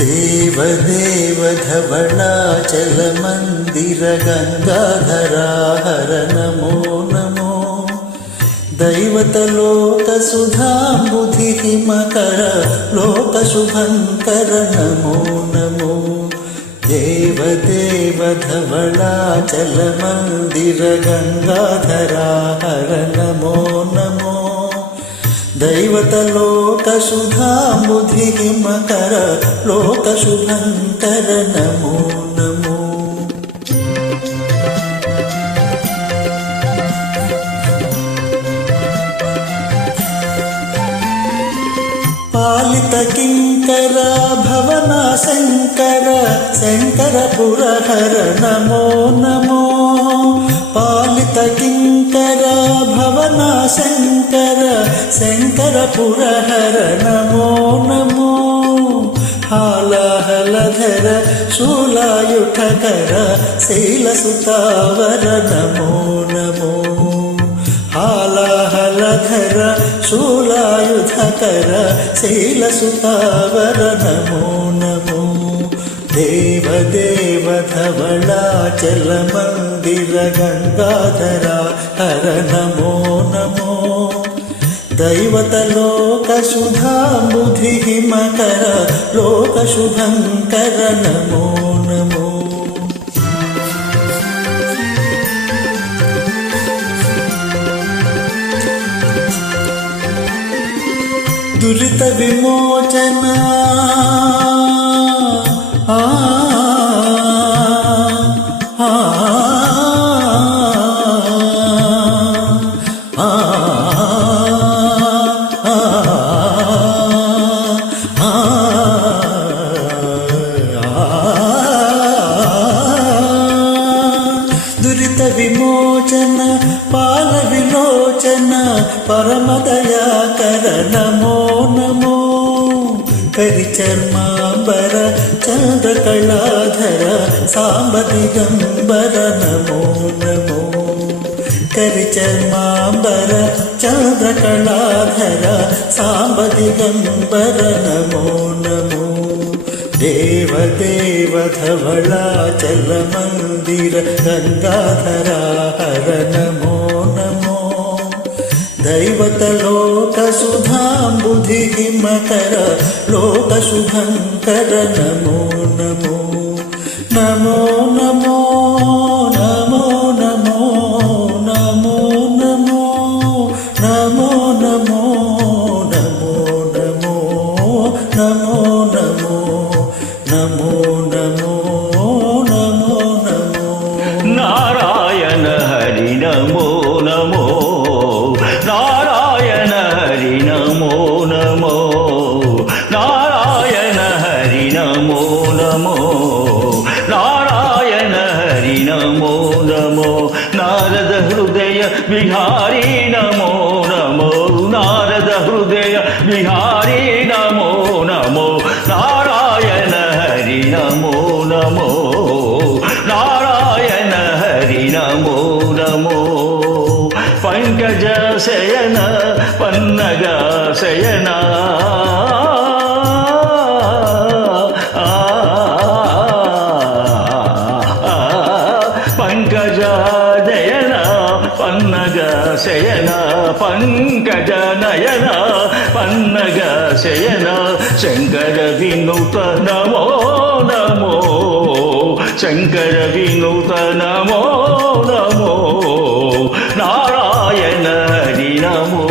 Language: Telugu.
దేవదేవ ధవళాచల మందిర గంగాధరా హర నమో నమో దైవత లోక సుధాంబుధి హిమకర లోక శుభంకర నమో నమో దేవదేవ ధవళాచల మందిర గంగాధరా హర నమో నమో దైవత లోక సుధాంబుధి హిమకర లోక శుభంకర నమో నమో పాలిత కింకర భవన శంకర శంకర పురహర నమో నమో పాలిత కింకర భవన శంకర శంకర పురహర నమో నమో హాలాహలధర శూలాయుఠకర శైలసుతావర నమో నమో హాలాహలధర శూలాయుధకర శైలసుతావర నమో నమో దేవదేవ ధవళాచల మందిర గంగాధరా హర నమో నమో దైవత లోక సుధాంబుధి హిమకర లోక శుభంకర నమో నమో దురిత విమోచన దురిత విమోచన పాల విలోచన పరమదయాకర నమో నమో కరిచర్మాంబర చంద్రకళాధర సాంబ దిగంబర నమో నమో కరిచర్మాంబర చంద్రకళాధర సాంబ దిగంబర నమో నమో దేవదేవ ధవళాచల మందిర గంగాధరా హర నమో నమో దైవత లోక సుధాంబుధి హిమకర లోక శుభంకర నమో నమో నమో నమో నమో నమో నమో నమో నమో నమో నమో నమో నమో నమో నమో నమో నారాయణ హరి నమో నమో నారాయణ హరి నమో నమో నారాయణ హరి నమో నమో నారాయణ హరి నమో నమో నారద హృదయ విహారీ నమో నమో నారద హృదయ విహారీ నమో నమో నారాయణ హరి నమో నమో నారాయణ హరి నమో నమో పంకజ శయన పన్నగ శయన పంకజ జయన పన్నగ శయన పంకజ నయన పన్నగ శయన శంకర వినుత నమో నమో శంకర వినుత నమో నమో నారాయణ హరి నమో